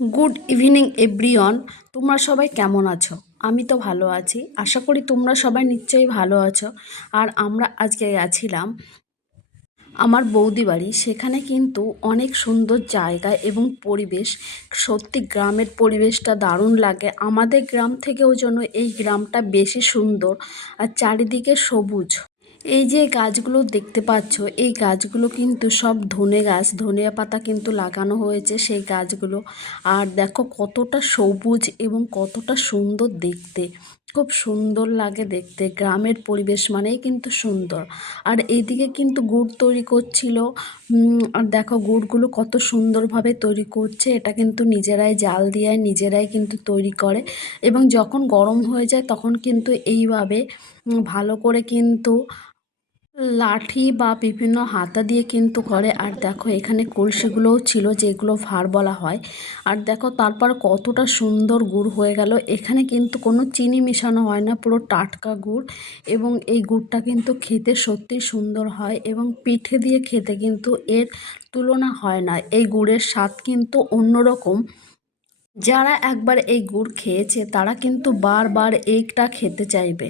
Good evening everyone. তোমরা সবাই কেমন আছো? আমি তো ভালো আছি, আশা করি তোমরা সবাই নিশ্চয়ই ভালো আছো। আর আমরা আজকে গেছিলাম আমার বৌদি বাড়ি। সেখানে কিন্তু অনেক সুন্দর জায়গা এবং পরিবেশ, সত্যি গ্রামের পরিবেশটা দারুণ লাগে। আমাদের গ্রাম থেকেও যেন এই গ্রামটা বেশি সুন্দর আর চারিদিকে সবুজ। এই যে গাছগুলো দেখতে পাচ্ছ, এই গাছগুলো কিন্তু সব ধনে গাছ, ধনিয়া পাতা কিন্তু লাগানো হয়েছে সেই গাছগুলো। আর দেখো কতটা সবুজ এবং কতটা সুন্দর দেখতে, খুব সুন্দর লাগে দেখতে। গ্রামের পরিবেশ মানেই কিন্তু সুন্দর। আর এইদিকে কিন্তু গুড় তৈরি করছিল। আর দেখো গুড়গুলো কত সুন্দরভাবে তৈরি করছে। এটা কিন্তু নিজেরাই জাল দিয়ে নিজেরাই কিন্তু তৈরি করে, এবং যখন গরম হয়ে যায় তখন কিন্তু এইভাবে ভালো করে কিন্তু লাঠি বা বিভিন্ন হাতা দিয়ে কিন্তু করে। আর দেখো এখানে কলসিগুলোও ছিল, যেগুলো ভাঁড় বলা হয়। আর দেখো তারপর কতটা সুন্দর গুড় হয়ে গেল। এখানে কিন্তু কোনো চিনি মেশানো হয় না, পুরো টাটকা গুড়। এবং এই গুড়টা কিন্তু খেতে সত্যিই সুন্দর হয়, এবং পিঠে দিয়ে খেতে কিন্তু এর তুলনা হয় না। এই গুড়ের স্বাদ কিন্তু অন্যরকম। যারা একবার এই গুড় খেয়েছে তারা কিন্তু বারবার এইটা খেতে চাইবে।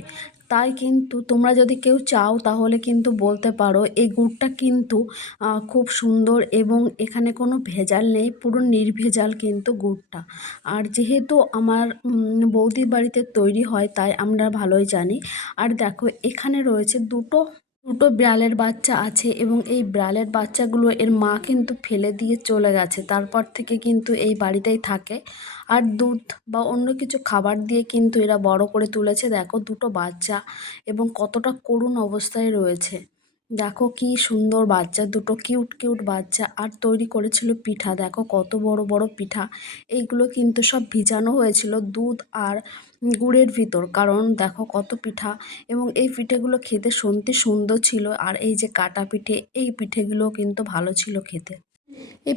তাই কিন্তু তোমরা যদি কেউ চাও তাহলে কিন্তু বলতে পারো। এই গুড়টা কিন্তু খুব সুন্দর, এবং এখানে কোনো ভেজাল নেই, পুরো নির্ভেজাল কিন্তু গুড়টা। আর যেহেতু আমার বৌদির বাড়িতে তৈরি হয় তাই আমরা ভালোই জানি। আর দেখো এখানে রয়েছে দুটো দুটো বিড়ালের বাচ্চা আছে, এবং এই বিড়ালের বাচ্চাগুলো এর মা কিন্তু ফেলে দিয়ে চলে গেছে। তারপর থেকে কিন্তু এই বাড়িতেই থাকে। আর দুধ বা অন্য কিছু খাবার দিয়ে কিন্তু এরা বড় করে তুলেছে। দেখো দুটো বাচ্চা, এবং কতটা করুণ অবস্থায় রয়েছে। দেখো কি সুন্দর বাচ্চা দুটো, কিউট কিউট বাচ্চা। আর তৈরি করেছিল পিঠা, দেখো কত বড় বড় পিঠা। এইগুলো কিন্তু সব ভিজানো হয়েছিল দুধ আর গুড়ের ভিতর, কারণ দেখো কত পিঠা। এবং এই পিঠেগুলো খেতে সত্যি সুন্দর ছিল। আর এই যে কাটা পিঠে, এই পিঠেগুলো কিন্তু ভালো ছিল খেতে। এই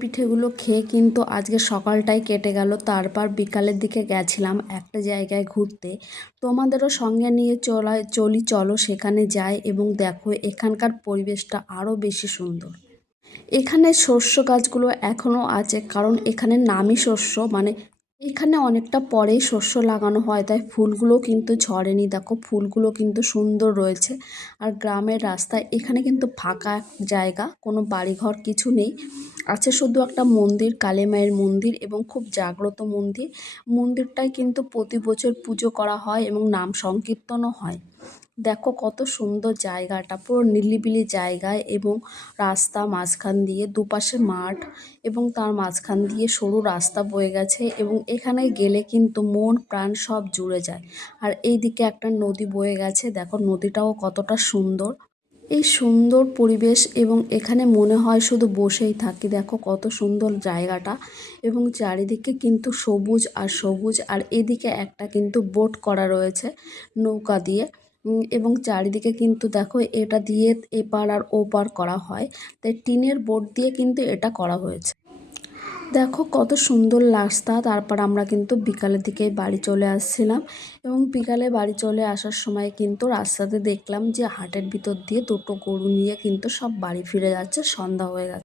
পিঠেগুলো খেয়ে কিন্তু আজকে সকালটাই কেটে গেল। তারপর বিকালের দিকে গেছিলাম একটা জায়গায় ঘুরতে। তোমাদেরও সঙ্গে নিয়ে চলো সেখানে যাই, এবং দেখো এখানকার পরিবেশটা আরও বেশি সুন্দর। এখানে শস্য গাছগুলো এখনও আছে, কারণ এখানে নামি শস্য, মানে এখানে অনেকটা পরেই শস্য লাগানো হয়, তাই ফুলগুলো কিন্তু ঝরেনি। দেখো ফুলগুলো কিন্তু সুন্দর রয়েছে। আর গ্রামের রাস্তায় এখানে কিন্তু ফাঁকা জায়গা, কোনো বাড়িঘর কিছু নেই। আছে শুধু একটা মন্দির, কালী মায়ের মন্দির, এবং খুব জাগ্রত মন্দির। মন্দিরটায় কিন্তু প্রতি বছর পুজো করা হয় এবং নাম সংকীর্তনও হয়। দেখো কত সুন্দর জায়গাটা, পুরো নিরিবিলি জায়গায়, এবং রাস্তা মাঝখান দিয়ে, দুপাশে মাঠ, এবং তার মাঝখান দিয়ে সরু রাস্তা বয়ে গেছে। এবং এখানে গেলে কিন্তু মন প্রাণ সব জুড়ে যায়। আর এইদিকে একটা নদী বয়ে গেছে, দেখো নদীটাও কতটা সুন্দর। এই সুন্দর পরিবেশ, এবং এখানে মনে হয় শুধু বসেই থাকি। দেখো কত সুন্দর জায়গাটা, এবং চারিদিকে কিন্তু সবুজ আর সবুজ। আর এদিকে একটা কিন্তু বোট করা রয়েছে নৌকা দিয়ে। এবং চারিদিকে কিন্তু দেখো এটা দিয়ে এপার আর ওপার করা হয়, তাই টিনের বোট দিয়ে কিন্তু এটা করা হয়েছে। দেখো কত সুন্দর রাস্তা। তারপর আমরা কিন্তু বিকালের দিকে বাড়ি চলে আসছিলাম, এবং বিকালে বাড়ি চলে আসার সময় কিন্তু রাস্তাতে দেখলাম যে হাটের ভিতর দিয়ে দুটো গরু নিয়ে কিন্তু সব বাড়ি ফিরে যাচ্ছে, সন্ধ্যা হয়ে গেছে।